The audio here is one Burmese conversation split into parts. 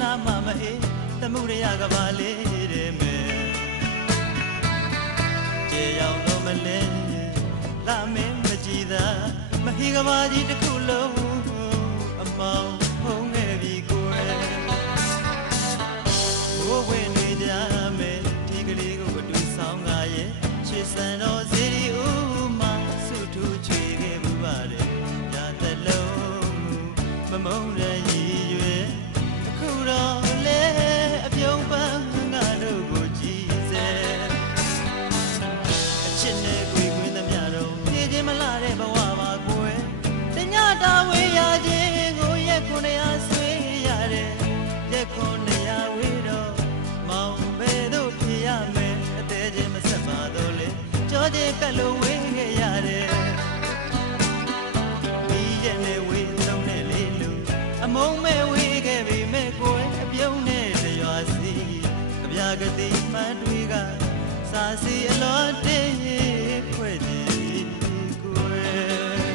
နာမမအေးတမှုရရကပါလေတဲ့မယ်ကြေရောက်တော့မလဲလာမင်းမကြည်သာမဟီကဘာကြီးတစ်ခုလုံးအမောင်ဟုံးခဲ့ပြီကိုယ်ဘိုးဝင်နေကြမယ်ဒီကလေးကိုတူဆောင်ငါရဲ့ချစ်စံတော်စီရီဦးမဆုထူချွေခဲ့မှုပါတယ်ညာတလုံးမမုန်းရည်ရွယ်အခုတော့လေအပြုံးပန်းငါတို့ကိုကြည်စေအချစ်နဲ့ကိုယ်ဝင်သမျှတော့ပြေးခြင်းမလာတဲ့ဘဝပါကိုယ်တညတာဝေးရခြင်းကိုရက်ခုနှစ်ရာဆွေးရတယ်ရက်ခုနှစ်ရာဝေးတော့မောင်ဘယ်သို့ဖြစ်ရမယ်အသေးချင်းမဆက်ပါတော့လေကြောချင်ကပ်လို့ဝေးခဲ့ရတယ်ဒီရက်နဲ့ဝေးဆုံးနဲ့လေးလူအမုံမဲ့ဝေးခဲ့ပြီမဲ့ကိုယ်အပြုံးနဲ့တရွာစီကြပြကတိမှန်တွေကစာစီအလောတေးဖွဲ့ကြည့်ကိုယ်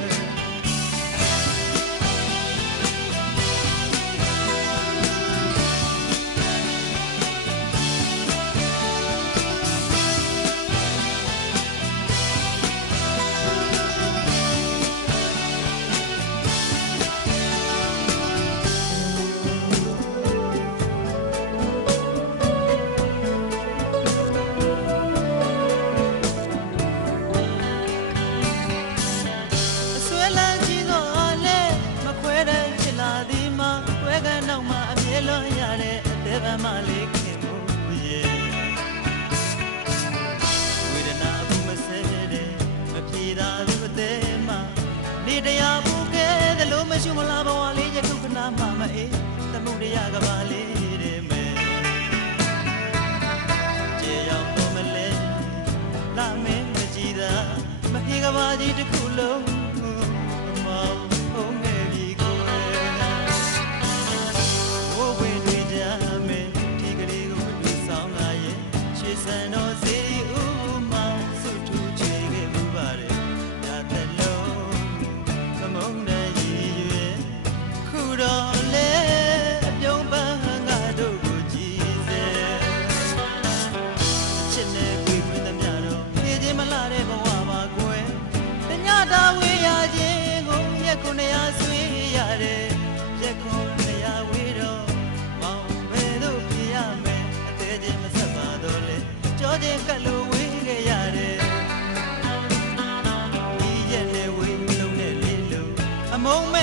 လွန်ရတဲ့အသေးပန်းမလေးခင်မို့ရဲ့ဝေဒနာဘူးမဆဲတဲ့မပြေတာဘူးအသေးမှနေတရားဘူးကဲသလိုမရှိမလားဘဝလေးယခုခဏမှမအေးတမှုရရကပါလေးတဲ့မယ်ကြေရောက်တော့မလဲလာမင်းမကြည်သာမဟီကဘာကြီးတစ်ခုလုံးမောင်ဟုံးနေပြီကိုယ်စံတော်စီဦးမဆုထူချေခဲ့မှုပါတယ်ညာတလုံးမမုန်းတဲ့ရည်ရွယ်ခုတော့လေအပြုံးပန်းငါတို့ကိုကြည်စေချစ်နေပြီဝင်သမျှတော့ပြေးခြင်းမလာတဲ့ဘဝပါကွယ်တညတာဝေးရခြင်းကိုရက်ခုနှစ်ရာဆွေးရတယ်ရက်ခုနှစ်ရာဝေးတော့မောင်ဘယ်သို့ဖြစ်ရမယ်အသေးချင်းမဆက်ပါတော့လေကြောချင်ကပ်လို့ဝေးခဲ့ရတယ်ဒီရက်နဲ့ဝေးလုံးနဲ့လေးလုံးအမုံမဲ့